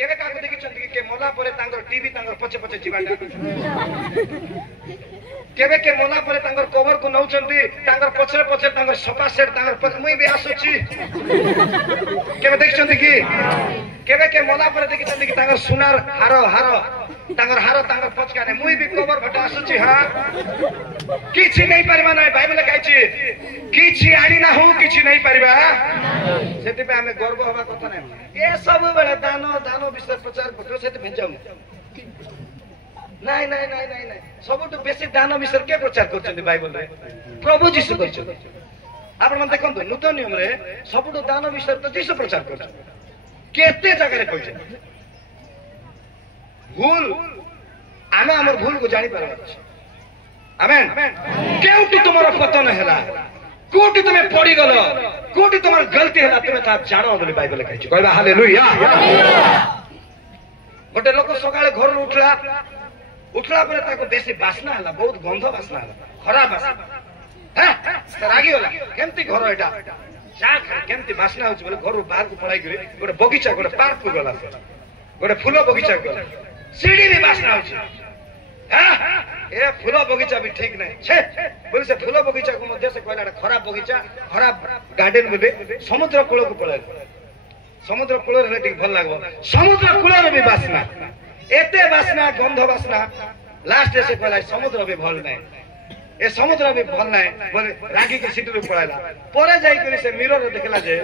केवे का देखिछन्ती के मोला परे तांगर टीवी तांगर पछे पछे जीवाटा केवे के मोला परे तांगर कवर को नउचन्ती तांगर पछे पछे तांगर सोफा सेट तांगर मुई भी आसुची केवे देखिछन्ती कि केवे के मोला परे देखिछन्ती कि तांगर सुनार हारो हारो तांगर पचकाने मुई भी कवर भटा आसुची हां किछि नहीं परबा नै बाइबल कहछि किछि आनी ना हो किछि नहीं परबा सेति पे हमें गर्व होबा कथा नै ए सब बेले दानो विषय प्रचार करतो सेति भेजाउ नहीं नहीं नहीं नहीं नहीं सबटु बेसी दान विषय के प्रचार करछन्ती बाइबल रे प्रभु जीशु कहछन्ती आपण मन देखंतु नूतन नियम रे सबटु दान विषय तो जीशु प्रचार करछन्ती केते जगह रे कहछन्ती भूल आमे हमर भूल को जानि परबा आमेन केउटी तुमरो पतन हैला कोटी तुमे पड़ी गलो कोटी तुमर गलती हैला तुमे ता जानो बोली बाइबल कहछि कहबा हालेलुया गोटे लोक सकाळे घर उठला परे ताको बेसी बासना हैला बहुत गंध बासना हैला खराब बासना हैं रागी होला केमती घर एटा जा केमती बासना होछ बोले घर बाहर को पळाई करे गोटे बगीचा गोटे पार्क को गला गोटे फूल बगीचा को गला सीढ़ी भी बासना होछ ए फूल बगीचा भी ठीक नहीं छे बोले से फूल बगीचा को मध्य से कहला खराब बगीचा खराब गार्डन बोले समुद्र कूल को पळाई समुद्र कूल रे ठीक भल लागबो समुद्र कूल रे भी बासना एते बासना गंध बासना लास्ट से कहला समुद्र भी भल नहीं ए समुद्र भी भल नहीं बोले रागी के सीटी रे पळाइला परे जाई करी से मिरर रे देखला जे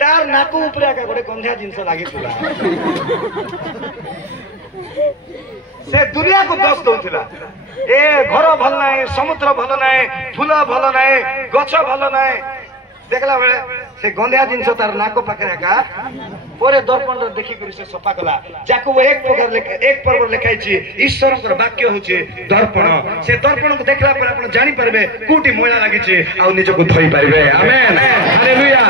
तार नाको ऊपर का गोटे गंधा जिंस लागी तुला से दुनिया को दोष दउथिला ए घर भल नहीं समुद्र भल नहीं फूल भल नहीं गछ भल नहीं देखला बेले से गंधा जिंस तार नाको पाखे का परे दर्पण रे देखि करी से सफा कला जाको वो एक पर्व लिखाई छी ईश्वर कर वाक्य होची दर्पण से दर्पण को देखला पर आपण जानि परबे कोटी मोइला लागि छी आ निज को धोई परबे आमेन हालेलुया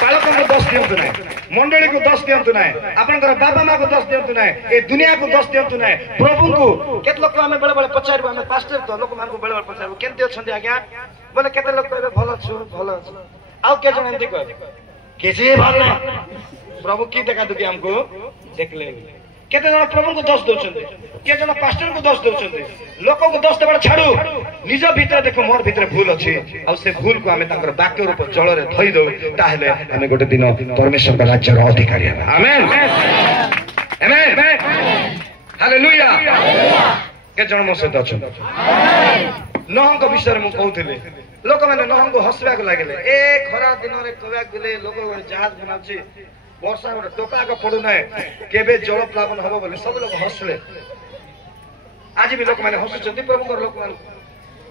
बालक को दोष दियंतु नै मंडली को दोष दियंतु नै आपण कर बाबा मां को दोष दियंतु नै ए दुनिया को दोष दियंतु नै प्रभु को केत लोक हमें बेले बेले पचारबो हमें पास्टर तो लोक मान को बेले बेले पचारबो केनते अछंती आज्ञा बोले केते लोक कहबे भलो छु आउ के जण एंती कहबे केसे भल प्रभु की देखा दुखी हमको देख ले केते जण प्रभु को दोष दउछन्ते के जण पास्टर को दोष दउछन्ते लोक को दोष देबा छाडू निज भीतर देखो मोर भीतर भूल अछि आ से भूल को हमें ताकर वाक्य रूप जल रे धई दउ ताहले हमें गोटे दिन परमेश्वर का राज्य रो अधिकारी हबा आमेन आमेन हालेलुया के जण मो से दछन नहंग विषय मु कहउथिले लोक माने नहंग हसबा को लागले ए खरा दिन रे कहबा गेले लोक जहाज बनाउछि वर्षा गोटे टोका को पड़ू ना केबे जल प्लावन हबो बोले सब लोग हसले आज भी लोक माने हसुचंती प्रभु लोक मान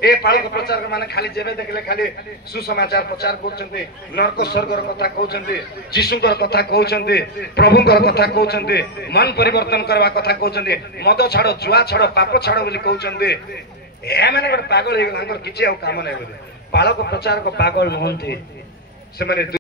ए पाळक प्रचार माने खाली जेबे देखले खाली सुसमाचार प्रचार करचंती नरक स्वर्गर कथा कहउचंती जीशुकर कथा कहउचंती प्रभुकर कथा कहउचंती मन परिवर्तन करवा कथा कहउचंती मद छाड़ो जुआ छाड़ो पाप छाड़ो बोली कहउचंती ए माने गोटे पागल हे गलांकर किछि आ काम नै बोले पाळक प्रचार को पागल नहंती से माने